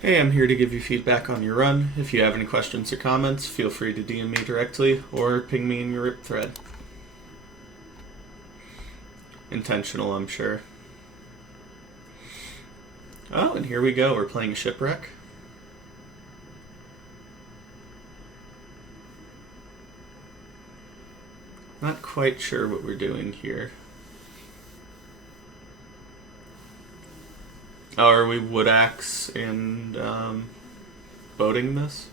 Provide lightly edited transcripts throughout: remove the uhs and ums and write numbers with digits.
Hey, I'm here to give you feedback on your run. If you have any questions or comments, feel free to DM me directly or ping me in your RIP thread. Intentional, I'm sure. Oh, and here we go. We're playing Shipwreck. Not quite sure what we're doing here. Oh, are we wood axe and boating this?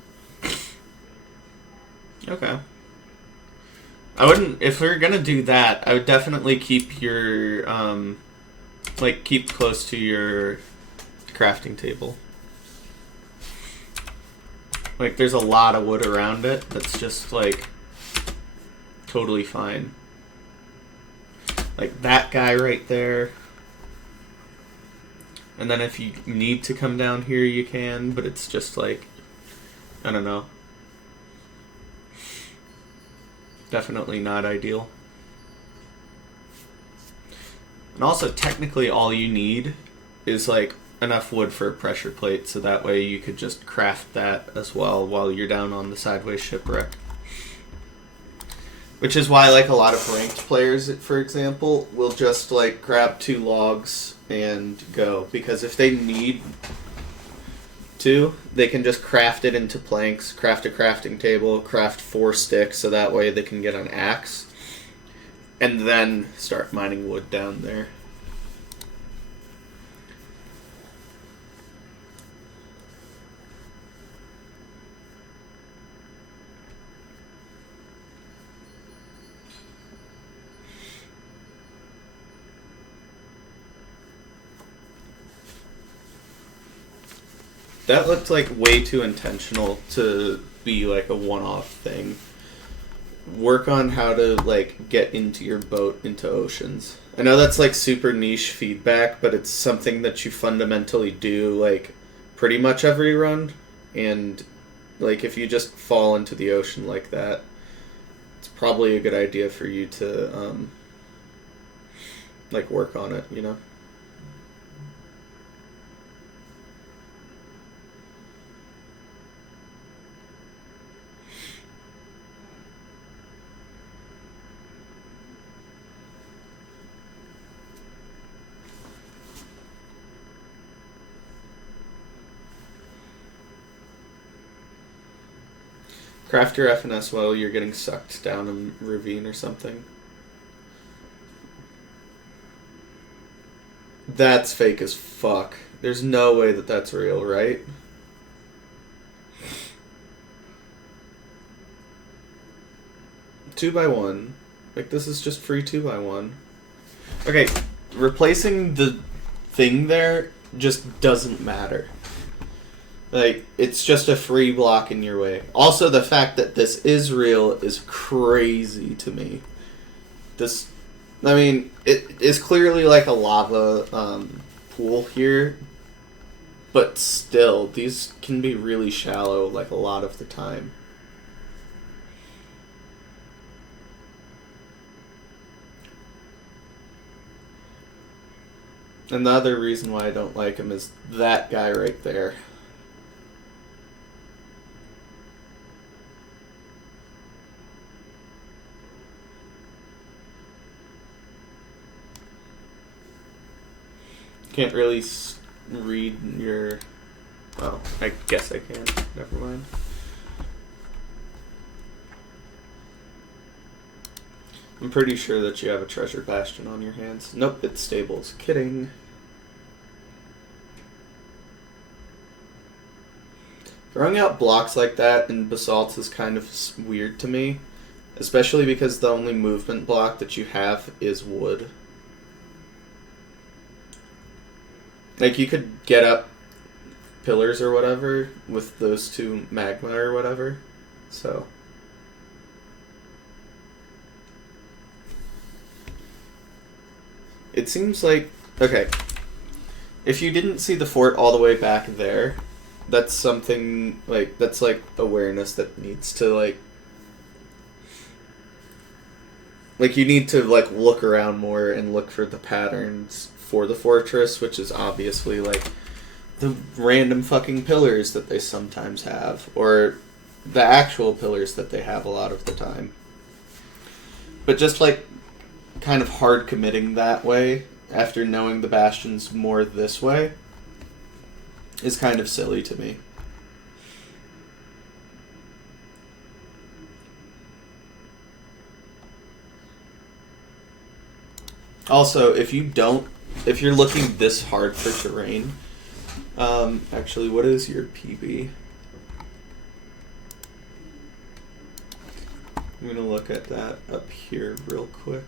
Okay. I wouldn't, if we're gonna do that, I would definitely keep your, keep close to your crafting table. Like, there's a lot of wood around it that's just, like, totally fine. Like, that guy right there. And then if you need to come down here, you can, but it's just, like, I don't know. Definitely not ideal. And also, technically, all you need is, like, enough wood for a pressure plate, so that way you could just craft that as well while you're down on the sideways shipwreck. Which is why, like, a lot of ranked players, for example, will just, like, grab 2 logs and go. Because if they need to, they can just craft it into planks, craft a crafting table, craft 4 sticks, so that way they can get an axe, and then start mining wood down there. That looked like way too intentional to be like a one-off thing. Work on how to like get into your boat into oceans. I know that's like super niche feedback, but it's something that you fundamentally do like pretty much every run. And like if you just fall into the ocean like that, it's probably a good idea for you to like work on it, you know? Craft your FNS while you're getting sucked down a ravine or something. That's fake as fuck. There's no way that that's real, right? Two by one. Like, this is just free 2x1. Okay, replacing the thing there just doesn't matter. Like, it's just a free block in your way. Also, the fact that this is real is crazy to me. This, I mean, it is clearly like a lava pool here, but still, these can be really shallow like a lot of the time. And the other reason why I don't like him is that guy right there. Can't really read your... Oh, I guess I can. Never mind. I'm pretty sure that you have a treasure bastion on your hands. Nope, it's stables. Kidding. Throwing out blocks like that in basalt is kind of weird to me. Especially because the only movement block that you have is wood. Like, you could get up pillars or whatever with those 2 magma or whatever. So... It seems like... Okay. If you didn't see the fort all the way back there, that's something, like, that's, like, awareness that needs to, like... Like, you need to, like, look around more and look for the patterns for the fortress, which is obviously, like, the random fucking pillars that they sometimes have, or the actual pillars that they have a lot of the time. But just like kind of hard committing that way after knowing the bastions more this way is kind of silly to me. Also, if you're looking this hard for terrain, actually, what is your PB? I'm gonna look at that up here real quick.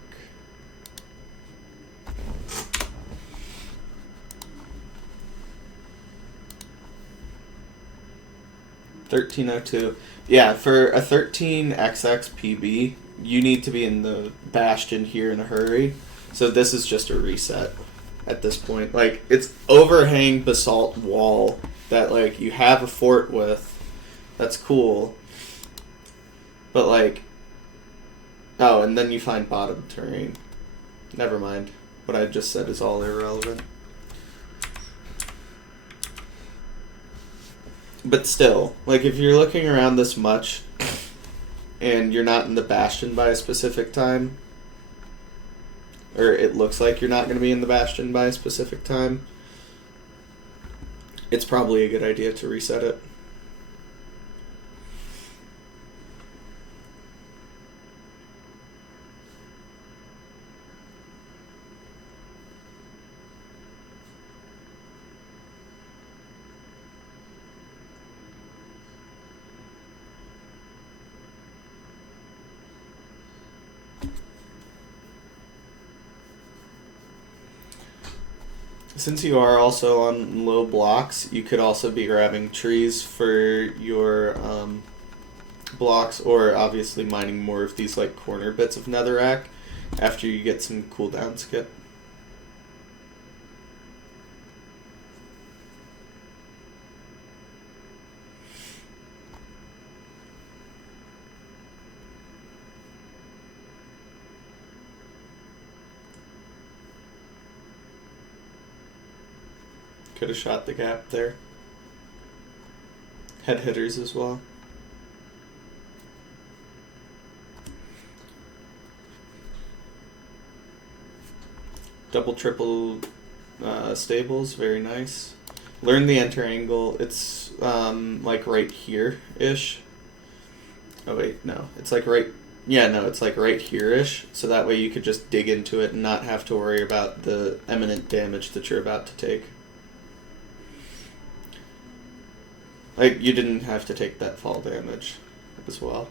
$13.02. Yeah, for a 13XX PB, you need to be in the bastion here in a hurry. So this is just a reset at this point. Like, it's overhang basalt wall that, like, you have a fort with. That's cool. But, like, oh, and then you find bottom terrain. Never mind. What I just said is all irrelevant. But still, like, if you're looking around this much and you're not in the bastion by a specific time, or it looks like you're not going to be in the bastion by a specific time, it's probably a good idea to reset it. Since you are also on low blocks, you could also be grabbing trees for your blocks, or obviously mining more of these like corner bits of netherrack after you get some cooldown skip. Could have shot the gap there. Head hitters as well. Double, triple stables, very nice. Learn the enter angle. It's like right here-ish. Oh wait, no. It's like right... Yeah, no, it's like right here-ish. So that way you could just dig into it and not have to worry about the imminent damage that you're about to take. Like, you didn't have to take that fall damage as well.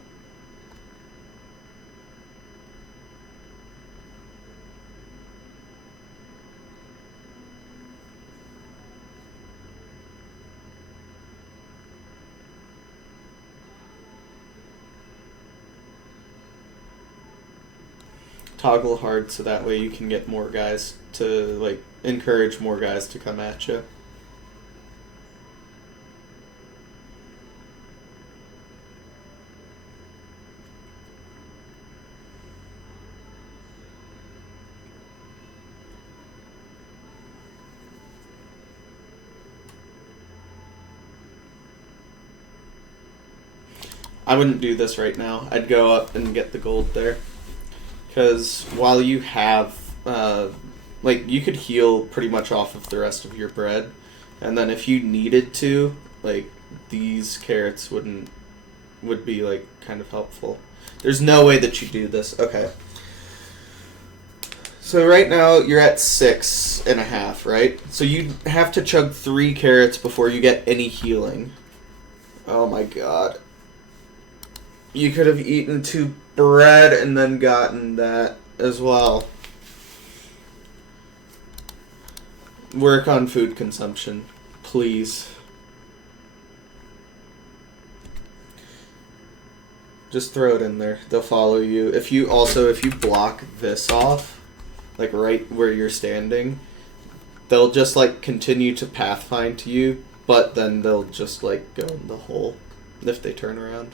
Toggle hard so that way you can get more guys to, like, encourage more guys to come at you. I wouldn't do this right now. I'd go up and get the gold there. Because while you have, like, you could heal pretty much off of the rest of your bread. And then if you needed to, like, these carrots would be, like, kind of helpful. There's no way that you do this. Okay. So right now you're at 6.5, right? So you have to chug 3 carrots before you get any healing. Oh my god. You could have eaten 2 bread and then gotten that as well. Work on food consumption, please. Just throw it in there. They'll follow you. If you block this off, like right where you're standing, they'll just like continue to pathfind to you, but then they'll just like go in the hole if they turn around.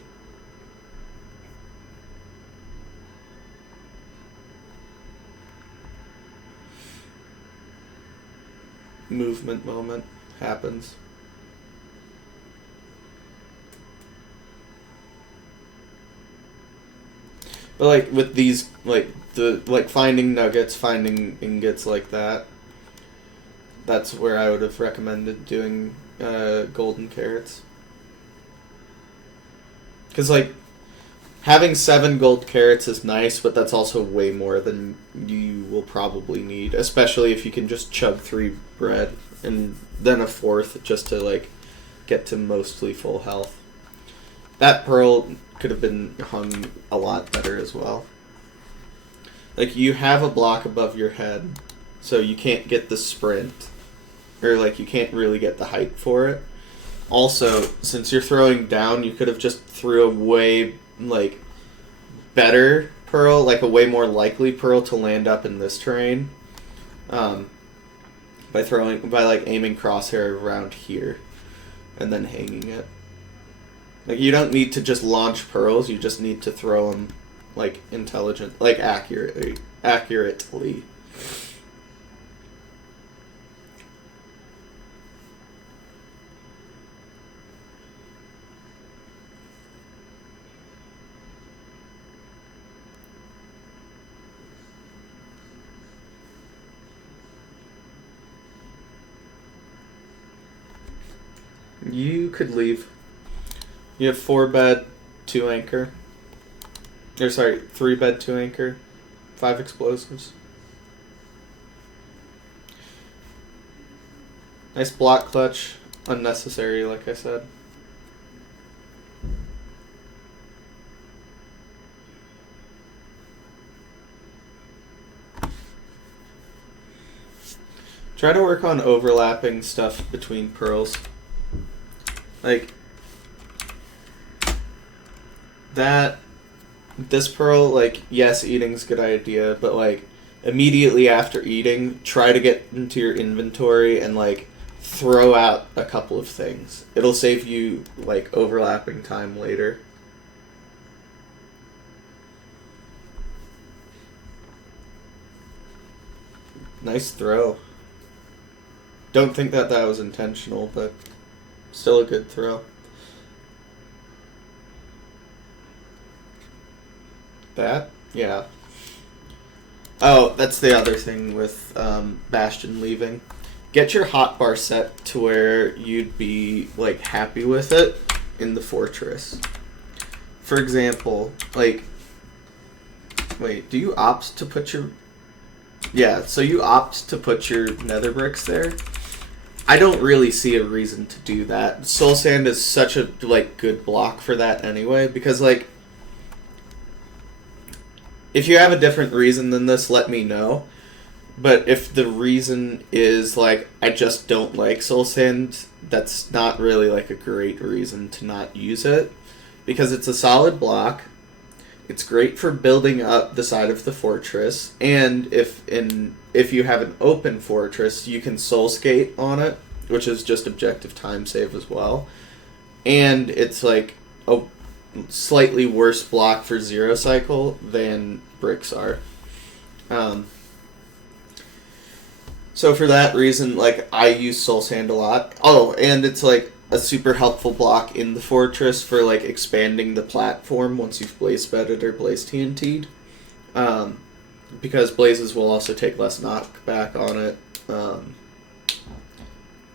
Movement moment. happens. But like with these, like finding nuggets, finding ingots like that, that's where I would have recommended doing golden carrots. Because like having 7 gold carrots is nice, but that's also way more than you will probably need, especially if you can just chug 3 bread and then a 4th just to like get to mostly full health. That pearl could have been hung a lot better as well. Like you have a block above your head, so you can't get the sprint, or like you can't really get the height for it. Also, since you're throwing down, you could have just threw a way like better pearl, like a way more likely pearl to land up in this terrain, by like aiming crosshair around here and then hanging it. Like you don't need to just launch pearls, you just need to throw them like accurately. You could leave. You have 4 bed, 2 anchor. Or sorry, 3 bed, 2 anchor, 5 explosives. Nice block clutch. Unnecessary, like I said. Try to work on overlapping stuff between pearls. Like that, this pearl, like, yes, eating's a good idea, but like immediately after eating, try to get into your inventory and like throw out a couple of things. It'll save you like overlapping time later. Nice throw. Don't think that was intentional, but still a good throw. That? Yeah. Oh, that's the other thing with Bastion leaving. Get your hotbar set to where you'd be like happy with it in the fortress. For example, like, wait, do you opt to put your... Yeah, so you opt to put your nether bricks there. I don't really see a reason to do that. Soul Sand is such a like good block for that anyway, because like if you have a different reason than this, let me know. But if the reason is like I just don't like Soul Sand, that's not really like a great reason to not use it, because it's a solid block. It's great for building up the side of the fortress, and if you have an open fortress, you can soul skate on it, which is just objective time save as well. And it's like a slightly worse block for zero cycle than bricks are. So for that reason, like, I use Soul Sand a lot. Oh, and it's like a super helpful block in the fortress for like expanding the platform once you've blaze bedded or blaze TNT'd. Because blazes will also take less knockback on it.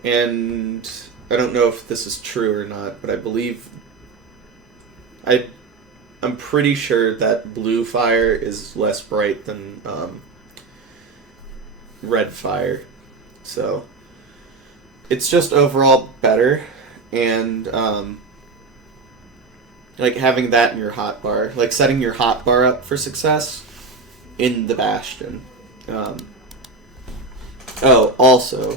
And I don't know if this is true or not, but I believe I'm pretty sure that blue fire is less bright than red fire. So it's just overall better, and like having that in your hotbar, like setting your hotbar up for success in the Bastion. Oh, also,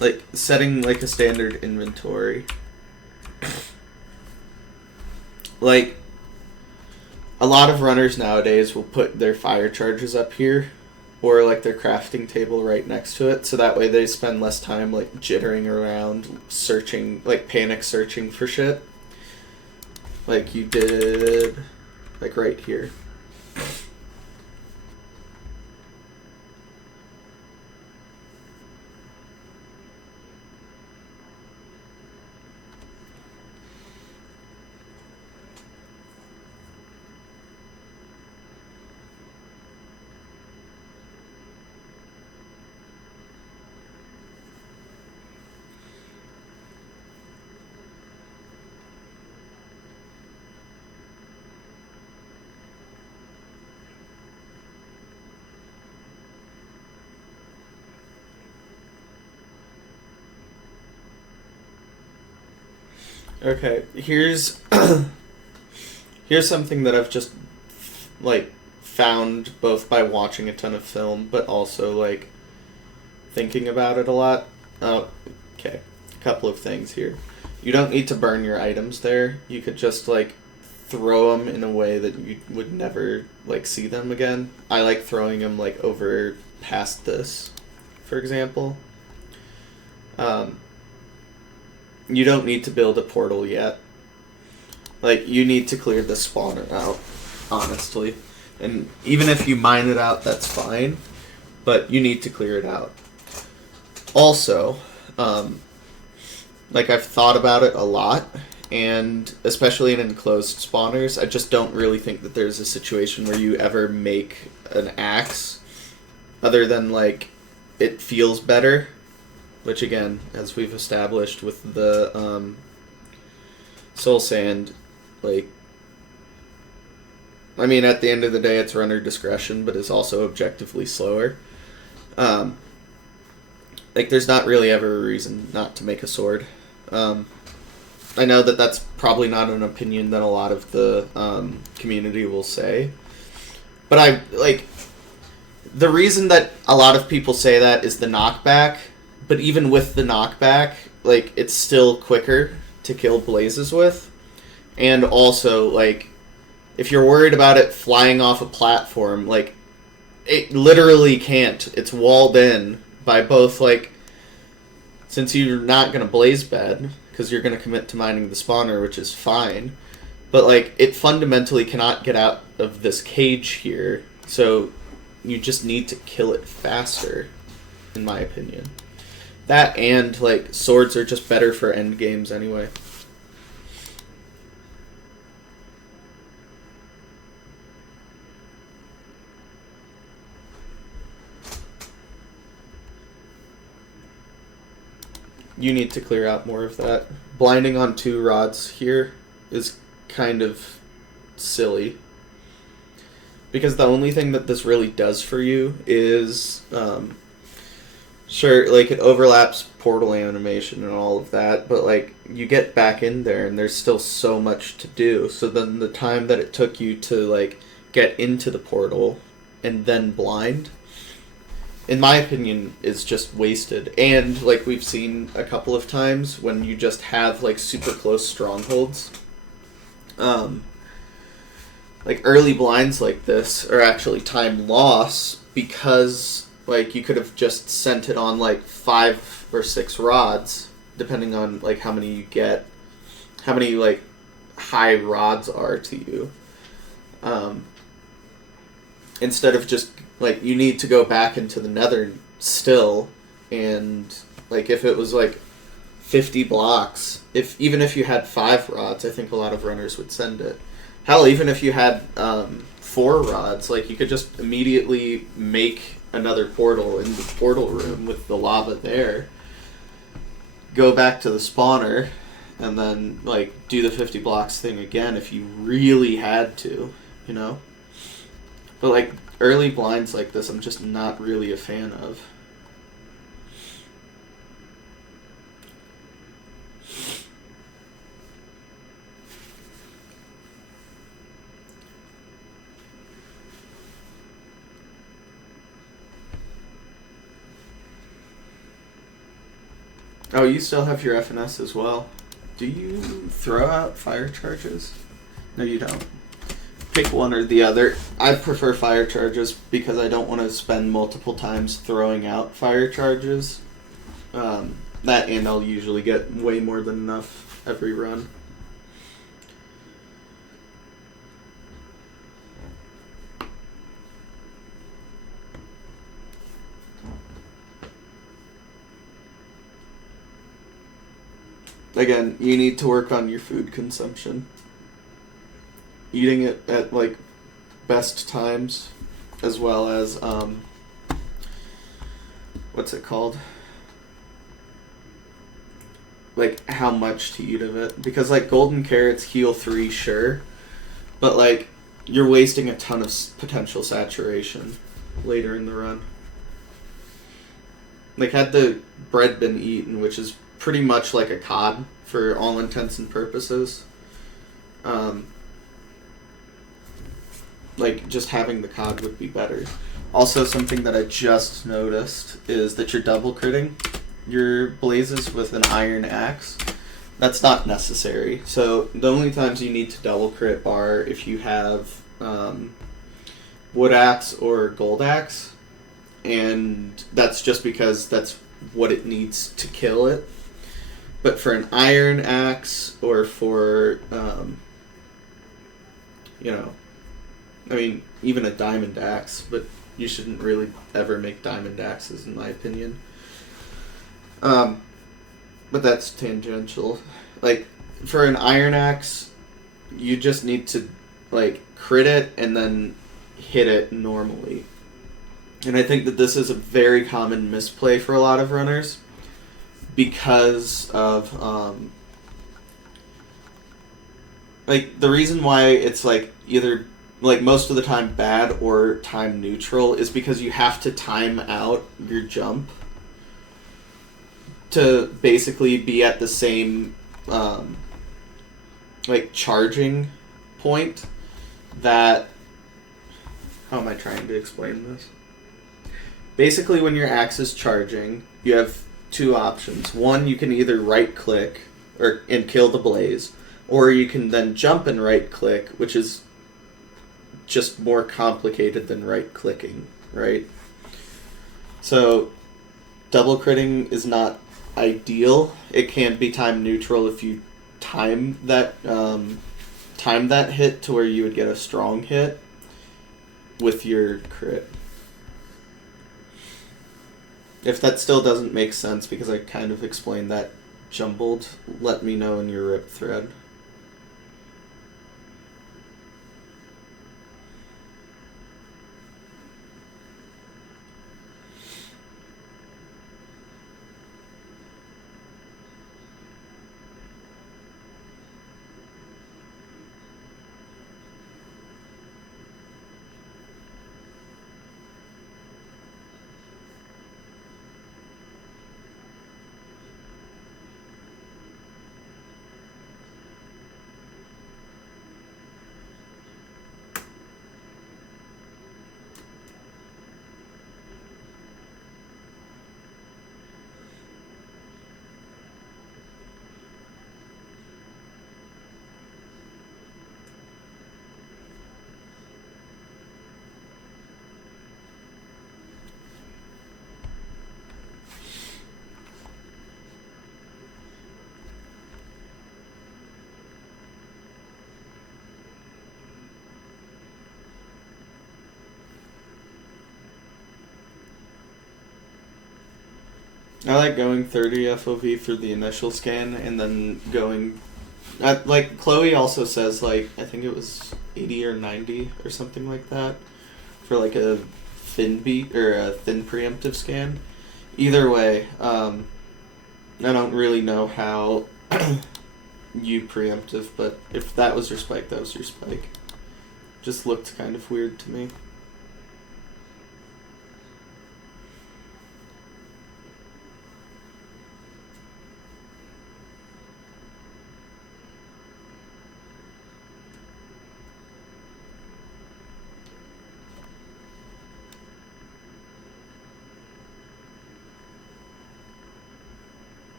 like setting like a standard inventory. Like a lot of runners nowadays will put their fire charges up here, or like their crafting table right next to it, so that way they spend less time like jittering around, searching, like panic searching for shit. Like you did, like right here. Okay, here's here's something that I've just like found both by watching a ton of film, but also like thinking about it a lot. Oh, okay, a couple of things here. You don't need to burn your items there. You could just like throw them in a way that you would never like see them again. I like throwing them like over past this, for example. You don't need to build a portal yet. Like, you need to clear the spawner out, honestly. And even if you mine it out, that's fine. But you need to clear it out. Also, like, I've thought about it a lot. And especially in enclosed spawners, I just don't really think that there's a situation where you ever make an axe. Other than, like, it feels better. Which, again, as we've established with the soul sand, like, I mean, at the end of the day, it's runner discretion, but it's also objectively slower. Like, there's not really ever a reason not to make a sword. I know that that's probably not an opinion that a lot of the community will say. But I, like, the reason that a lot of people say that is the knockback. But even with the knockback, like, it's still quicker to kill blazes with. And also, like, if you're worried about it flying off a platform, like, it literally can't. It's walled in by both, like, since you're not going to blaze bed, because you're going to commit to mining the spawner, which is fine. But, like, it fundamentally cannot get out of this cage here. So you just need to kill it faster, in my opinion. That and, like, swords are just better for end games anyway. You need to clear out more of that. Blinding on 2 rods here is kind of silly. Because the only thing that this really does for you is... sure, like, it overlaps portal animation and all of that, but, like, you get back in there and there's still so much to do. So then the time that it took you to, like, get into the portal and then blind, in my opinion, is just wasted. And, like, we've seen a couple of times when you just have, like, super close strongholds. Like, early blinds like this are actually time loss because... like, you could have just sent it on, like, 5 or 6 rods, depending on, like, how many you get, how many, like, high rods are to you. Instead of just, like, you need to go back into the nether still, and, like, if it was, like, 50 blocks, even if you had 5 rods, I think a lot of runners would send it. Hell, even if you had 4 rods, like, you could just immediately make another portal in the portal room with the lava there, go back to the spawner, and then, like, do the 50 blocks thing again if you really had to, you know? But, like, early blinds like this, I'm just not really a fan of. Oh, you still have your FNS as well. Do you throw out fire charges? No, you don't. Pick one or the other. I prefer fire charges because I don't want to spend multiple times throwing out fire charges. That and I'll usually get way more than enough every run. Again, you need to work on your food consumption. Eating it at, like, best times, as well as, what's it called? Like, how much to eat of it. Because, like, golden carrots heal 3, sure, but, like, you're wasting a ton of potential saturation later in the run. Like, had the bread been eaten, which is pretty much like a cod for all intents and purposes. Like, just having the cog would be better. Also, something that I just noticed is that you're double critting your blazes with an iron axe. That's not necessary. So the only times you need to double crit are if you have wood axe or gold axe, and that's just because that's what it needs to kill it. But for an iron axe or for I mean, even a diamond axe, but you shouldn't really ever make diamond axes, in my opinion. But that's tangential. Like, for an iron axe, you just need to, like, crit it and then hit it normally. And I think that this is a very common misplay for a lot of runners because of, like, the reason why it's, like, either, like, most of the time bad or time neutral is because you have to time out your jump to basically be at the same, like, charging point that... How am I trying to explain this? Basically, when your axe is charging, you have two options. One, you can either right-click and kill the blaze, or you can then jump and right-click, which is just more complicated than right-clicking, right? So, double critting is not ideal. It can be time neutral if you time that hit to where you would get a strong hit with your crit. If that still doesn't make sense because I kind of explained that jumbled, let me know in your rip thread. I like going 30 FOV for the initial scan and then going... like, Chloe also says, like, I think it was 80 or 90 or something like that for, like, a thin beat or a thin preemptive scan. Either way, I don't really know how you preemptive, but if that was your spike, that was your spike. Just looked kind of weird to me.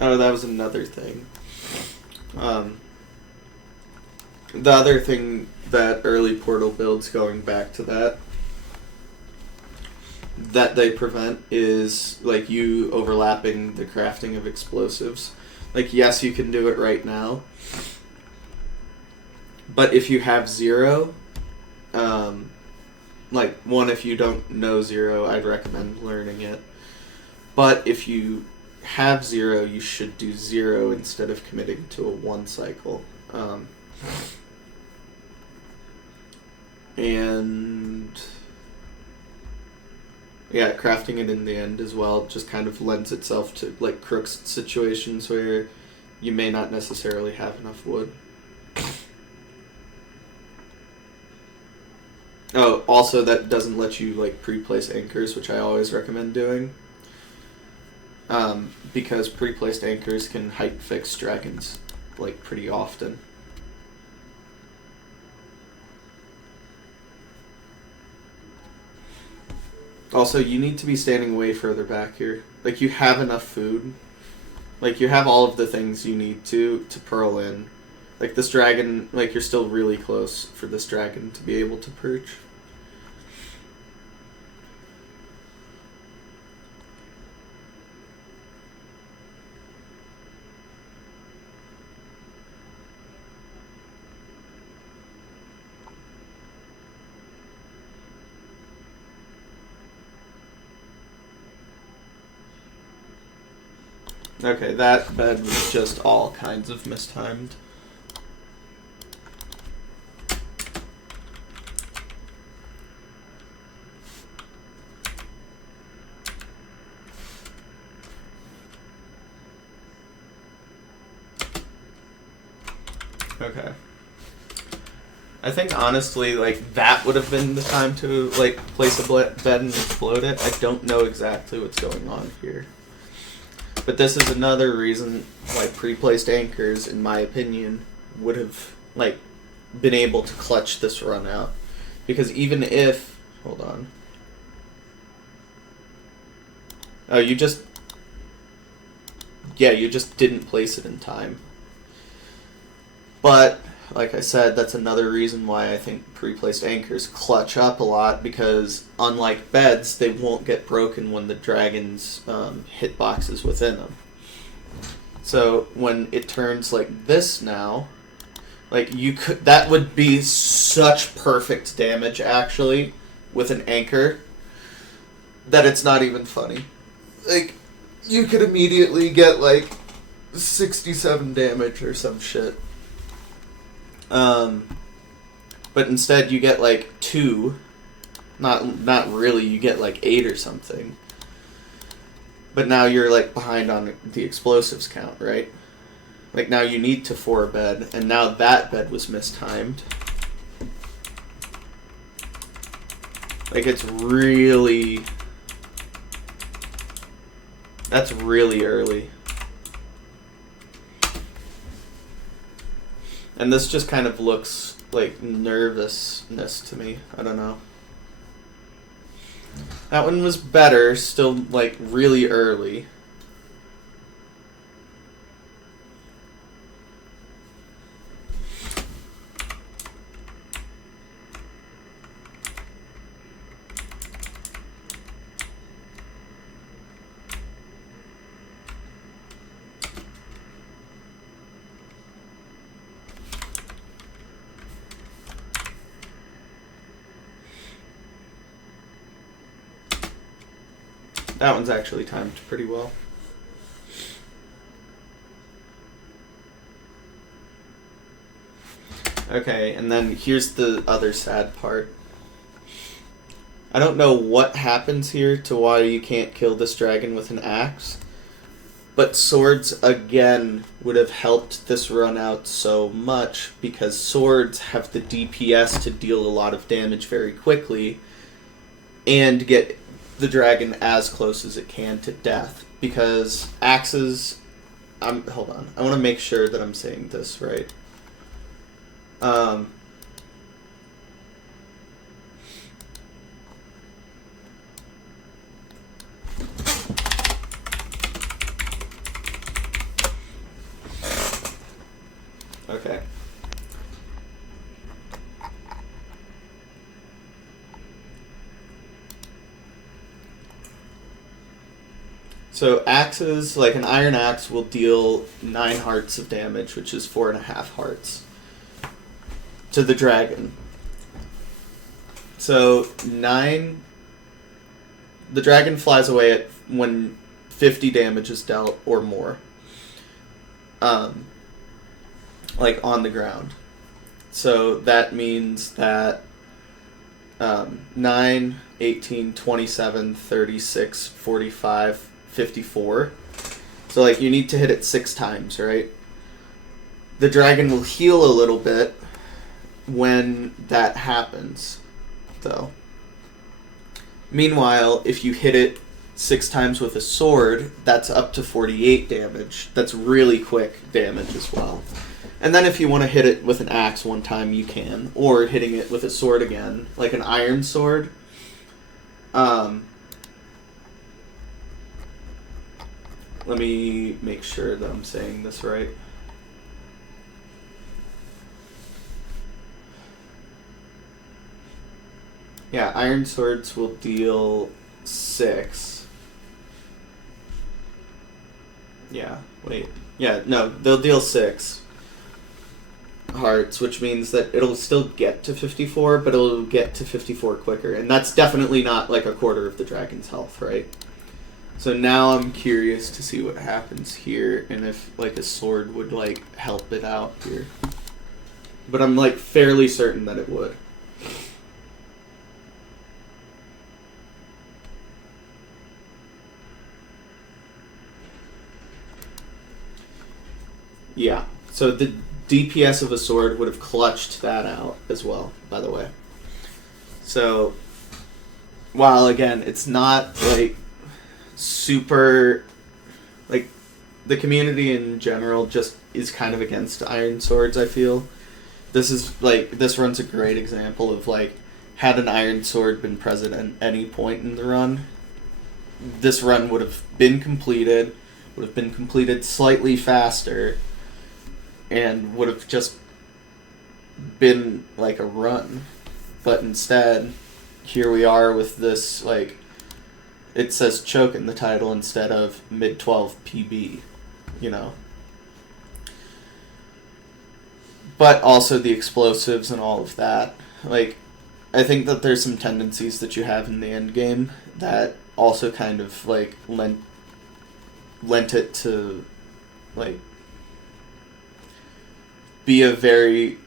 Oh, that was another thing. The other thing that early portal builds, going back to that they prevent is, like, you overlapping the crafting of explosives. Like, yes, you can do it right now, but if you have zero, like, one, if you don't know zero, I'd recommend learning it. But if you have zero, you should do zero instead of committing to a one cycle. And yeah, crafting it in the end as well just kind of lends itself to, like, crooks situations where you may not necessarily have enough wood. Oh, also that doesn't let you like pre-place anchors, which I always recommend doing. Because pre-placed anchors can height fix dragons like pretty often. Also, you need to be standing way further back here. Like, you have enough food. Like, you have all of the things you need to pearl in. Like, this dragon, like, you're still really close for this dragon to be able to perch. Okay, that bed was just all kinds of mistimed. Okay. I think honestly, like, that would have been the time to, like, place a bed and explode it. I don't know exactly what's going on here. But this is another reason why pre-placed anchors, in my opinion, would have, like, been able to clutch this run out. Because even if... Hold on. Oh, you just... Yeah, you just didn't place it in time. But, like I said, that's another reason why I think pre-placed anchors clutch up a lot, because unlike beds, they won't get broken when the dragon's hitbox is within them. So when it turns like this now, like, you could, that would be such perfect damage actually with an anchor that it's not even funny. Like, you could immediately get like 67 damage or some shit. But instead you get like 2. Not really, you get like 8 or something. But now you're like behind on the explosives count, right? Like, now you need to 4 bed, and now that bed was mistimed. Like, it's really... That's really early. And this just kind of looks like nervousness to me. I don't know. That one was better, still like really early. That one's actually timed pretty well. Okay, and then here's the other sad part. I don't know what happens here to why you can't kill this dragon with an axe, but swords again would have helped this run out so much, because swords have the DPS to deal a lot of damage very quickly and get the dragon as close as it can to death, because axes... hold on. I want to make sure that I'm saying this right. Okay. So axes, like an iron axe, will deal 9 hearts of damage, which is 4.5 hearts, to the dragon. So 9... The dragon flies away at when 50 damage is dealt or more. Like on the ground. So that means that 9, 18, 27, 36, 45... 54. So, like, you need to hit it 6 times, right? The dragon will heal a little bit when that happens. though. Meanwhile, if you hit it 6 times with a sword, that's up to 48 damage. That's really quick damage as well. And then if you want to hit it with an axe 1 time, you can. Or hitting it with a sword again, like an iron sword. Let me make sure that I'm saying this right. Yeah, iron swords will deal 6. Yeah, wait. Yeah, no, they'll deal 6 hearts, which means that it'll still get to 54, but it'll get to 54 quicker. And that's definitely not like a quarter of the dragon's health, right? So now I'm curious to see what happens here, and if like a sword would like help it out here. But I'm like fairly certain that it would. Yeah, so the DPS of a sword would have clutched that out as well, by the way. So, while again, it's not like super, like, the community in general just is kind of against iron swords, I feel. This is, like, this run's a great example of, like, had an iron sword been present at any point in the run, this run would have been completed slightly faster, and would have just been like a run. But instead, here we are with this, like, it says choke in the title instead of mid-12 PB, you know. But also the explosives and all of that. Like, I think that there's some tendencies that you have in the end game that also kind of, like, lent it to, like, be a very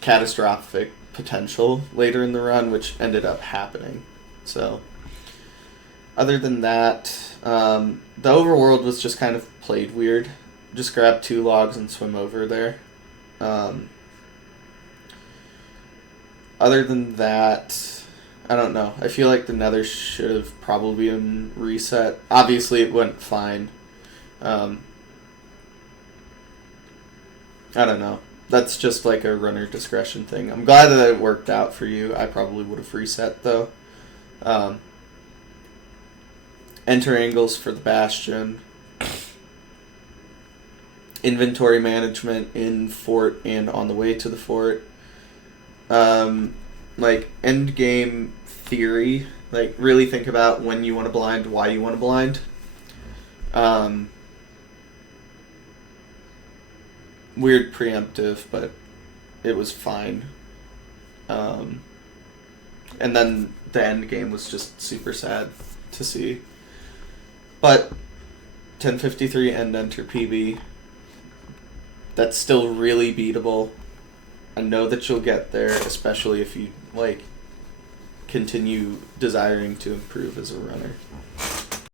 catastrophic potential later in the run, which ended up happening. So, other than that, the overworld was just kind of played weird. Just grab 2 logs and swim over there. Other than that, I don't know. I feel like the Nether should have probably been reset. Obviously, it went fine. I don't know. That's just like a runner discretion thing. I'm glad that it worked out for you. I probably would have reset, though. Enter angles for the Bastion. Inventory management in fort and on the way to the fort. Like, end game theory. Like, really think about when you want to blind, why you want to blind. Weird preemptive, but it was fine. And then the end game was just super sad to see. But 1053 end enter PB. That's still really beatable. I know that you'll get there, especially if you, like, continue desiring to improve as a runner.